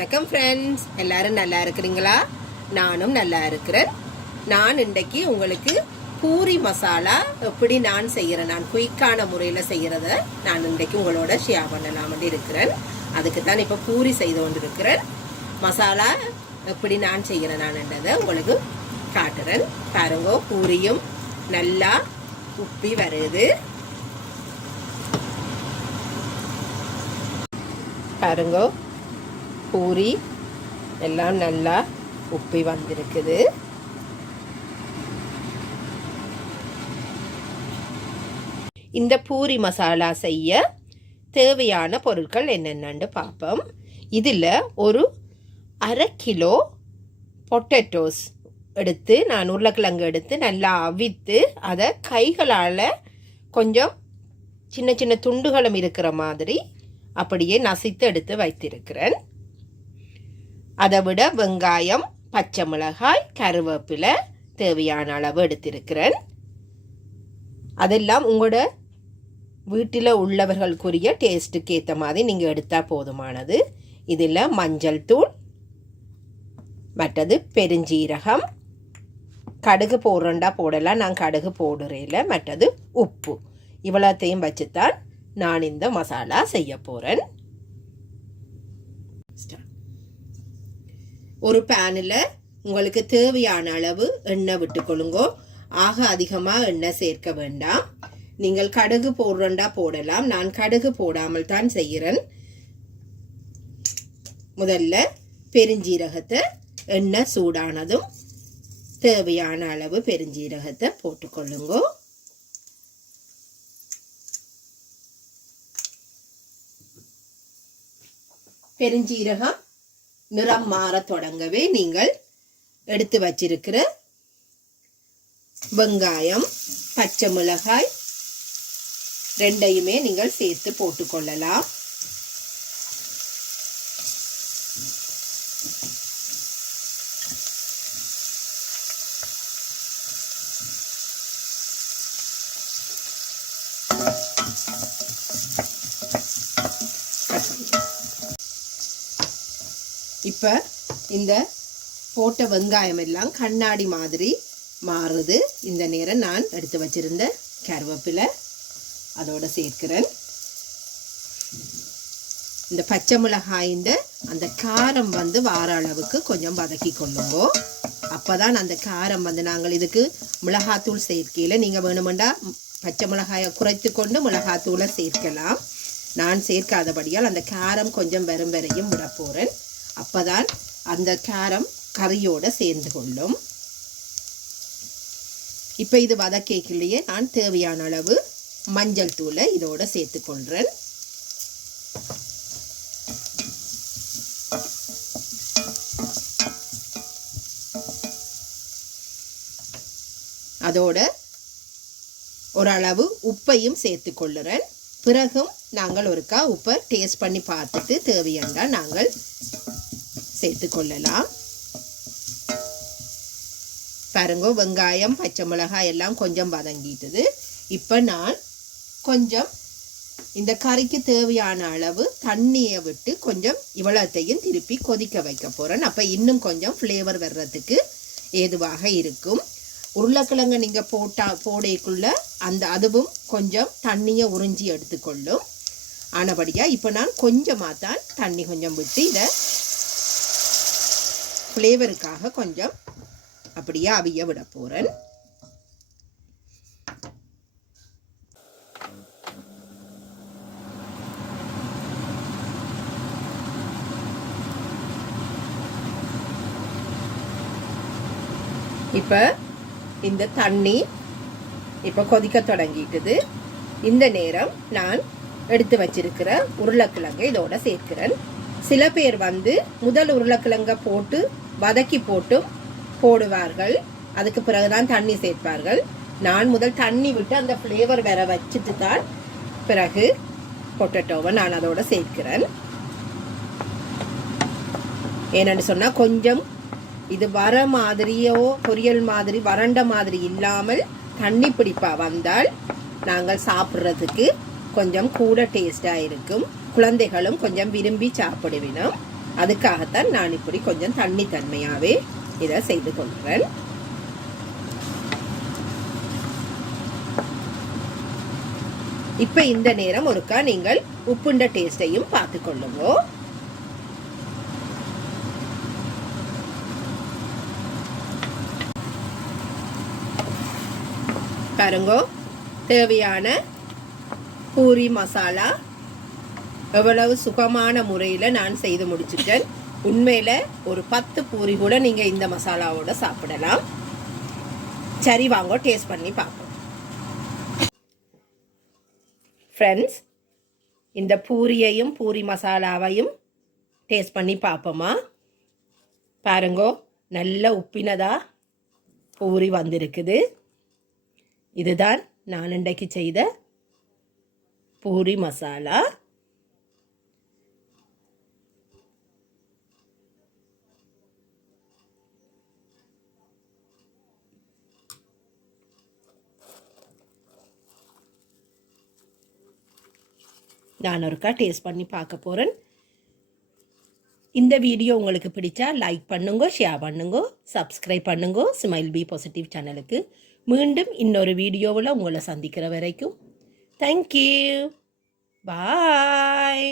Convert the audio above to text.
வணக்கம் ஃப்ரெண்ட்ஸ், எல்லாரும் நல்லா இருக்கிறீங்களா? நானும் நல்லா இருக்கிறேன். நான் இன்றைக்கு உங்களுக்கு பூரி மசாலா எப்படி நான் செய்கிறேன், நான் குயிக்கான முறையில் செய்கிறத நான் இன்றைக்கு உங்களோட ஷேர் பண்ணலாம்னு இருக்கிறேன். அதுக்கு தான் இப்போ பூரி செய்து கொண்டு இருக்கிறேன். மசாலா எப்படி நான் செய்கிறேன் நான்ன்றதை உங்களுக்கு காட்டுறேன். பாருங்க, பூரியும் நல்லா உப்பி வருது. பாருங்க, பூரி எல்லாம் நல்லா உப்பி வந்திருக்குது. இந்த பூரி மசாலா செய்ய தேவையான பொருட்கள் என்னென்னு பார்ப்போம். இதில் ஒரு 1/2 கிலோ பொட்டேட்டோஸ் எடுத்து, நான் உருளைக்கிழங்கு எடுத்து நல்லா அவித்து அதை கைகளால் கொஞ்சம் சின்ன சின்ன துண்டுகளும் இருக்கிற மாதிரி அப்படியே நசித்து எடுத்து வைத்திருக்கிறேன். அதை விட வெங்காயம், பச்சை மிளகாய், கருவேப்பிலை தேவையான அளவு எடுத்திருக்கிறேன். அதெல்லாம் உங்களோட வீட்டில் உள்ளவர்களுக்குரிய டேஸ்ட்டுக்கு ஏற்ற மாதிரி நீங்கள் எடுத்தால் போதுமானது. இதில் மஞ்சள் தூள், மற்றது பெருஞ்சீரகம், கடுகு போடுறண்டா போடலாம், நான் கடுகு போடுறேன். மற்றது உப்பு, இவ்வளோத்தையும் வச்சுத்தான் நான் இந்த மசாலா செய்ய போகிறேன். ஒரு பேனில் உங்களுக்கு தேவையான அளவு எண்ணெய் விட்டுக்கொள்ளுங்கோ. ஆக அதிகமாக எண்ணெய் சேர்க்க வேண்டாம். நீங்கள் கடுகு போடுறண்டா போடலாம், நான் கடுகு போடாமல் தான் செய்கிறேன். முதல்ல பெருஞ்சீரகத்தை எண்ணெய் சூடானதும் தேவையான அளவு பெருஞ்சீரகத்தை போட்டுக்கொள்ளுங்கோ. பெருஞ்சீரகம் நிறம் மாற தொடங்கவே நீங்கள் எடுத்து வச்சிருக்கிற வெங்காயம், பச்சை மிளகாய் ரெண்டையுமே நீங்கள் சேர்த்து போட்டுக்கொள்ளலாம். இப்போ இந்த போட்ட வெங்காயம் எல்லாம் கண்ணாடி மாதிரி மாறுது. இந்த நேரம் நான் எடுத்து வச்சிருந்த கருவேப்பிலை அதோட சேர்க்கிறேன். இந்த பச்சை மிளகாயின் அந்த காரம் வார அளவுக்கு கொஞ்சம் வதக்கி கொள்ளுங்கோ. அப்போதான் அந்த காரம் நாங்கள் இதுக்கு மிளகாத்தூள் சேர்க்கையில் நீங்கள் வேணுமெண்டா பச்சை மிளகாயை குறைத்து கொண்டு மிளகாத்தூளை சேர்க்கலாம். நான் சேர்க்காதபடியால் அந்த காரம் கொஞ்சம் வரும் வரையும் விட போகிறேன். அப்போதான் அந்த காரம் கறியோடு சேர்ந்து கொள்ளும். இப்போ இது வதக்கைக்குள்ளேயே நான் தேவையான அளவு மஞ்சள் தூளை இதோட சேர்த்துக்கொள்கிறேன். அதோட ஓரளவு உப்பையும் சேர்த்துக்கொள்ளுறேன். பிறகும் நாங்கள் ஒருக்கா உப்பை டேஸ்ட் பண்ணி பார்த்துட்டு தேவையானால் நாங்கள் சேர்த்துக்கொள்ளலாம். பாருங்க, வெங்காயம், பச்சை மிளகாய் எல்லாம் கொஞ்சம் வதங்கிட்டது. இப்போ நான் கொஞ்சம் இந்த கறிக்கு தேவையான அளவு தண்ணியை விட்டு கொஞ்சம் இவ்வளத்தையும் திருப்பி கொதிக்க வைக்க போகிறேன். அப்போ இன்னும் கொஞ்சம் ஃப்ளேவர் வர்றதுக்கு ஏதுவாக இருக்கும். உருளைக்கிழங்கு நீங்கள் போடைக்குள்ள அதுவும் கொஞ்சம் தண்ணியை உறிஞ்சி எடுத்துக்கொள்ளும். ஆனபடியாக இப்போ நான் கொஞ்சமாக தான் தண்ணி கொஞ்சம் விட்டு இதை ஃப்ளேவருக்காக கொஞ்சம் அப்படியே அவிய விட போகிறேன். இப்போ இந்த தண்ணி இப்போ கொதிக்க தொடங்கிட்டுது. இந்த நேரம் நான் எடுத்து வச்சிருக்கிற உருளைக்கிழங்கை இதோட சேர்க்கிறேன். சில பேர் முதல் உருளைக்கிழங்க போட்டு வதக்கி போடுவார்கள், அதுக்கு பிறகுதான் தண்ணி சேர்ப்பார்கள். நான் முதல் தண்ணி விட்டு அந்த ஃப்ளேவர் வேற வச்சுட்டு தான் பிறகு பொட்டேட்டோவை நான் அதோட சேர்க்கிறேன். ஏன்னு சொன்னால் கொஞ்சம் இது வர மாதிரியோ பொரியல் மாதிரி வறண்ட மாதிரி இல்லாமல் தண்ணி பிடிப்பா வந்தால் நாங்கள் சாப்பிட்றதுக்கு கொஞ்சம் கூட டேஸ்டாக இருக்கும். குழந்தைகளும் கொஞ்சம் விரும்பி சாப்பிடுவினோம். அதுக்காகத்தான் நான் இப்படி கொஞ்சம் தண்ணி தன்மையாகவே இதை செய்து கொள்கிறேன். இப்போ இந்த நேரம் ஒருக்கா நீங்கள் உப்புண்ட டேஸ்டையும் பார்த்து கொள்ளுங்க. பாருங்க, தேவையான பூரி மசாலா எவ்வளவு சுகமான முறையில் நான் செய்து முடிச்சிட்டேன். உண்மையில் ஒரு 10 பூரி கூட நீங்கள் இந்த மசாலாவோட சாப்பிடலாம். சரி, வாங்க டேஸ்ட் பண்ணி பார்ப்போம். ஃப்ரெண்ட்ஸ், இந்த பூரியையும் பூரி மசாலாவையும் டேஸ்ட் பண்ணி பார்ப்போமா? பாருங்கோ, நல்ல உப்பினதா பூரி வந்திருக்குது. இதுதான் நான் இன்றைக்கு செய்த பூரி மசாலா. நான் ஒருக்கா டேஸ்ட் பண்ணி பார்க்க போகிறேன். இந்த வீடியோ உங்களுக்கு பிடிச்சா லைக் பண்ணுங்க, ஷேர் பண்ணுங்க, சப்ஸ்கிரைப் பண்ணுங்க ஸ்மைல் பி பாசிட்டிவ் சேனலுக்கு. மீண்டும் இன்னொரு வீடியோவில் உங்களை சந்திக்கிற வரைக்கும் தேங்க்யூ, பாய்.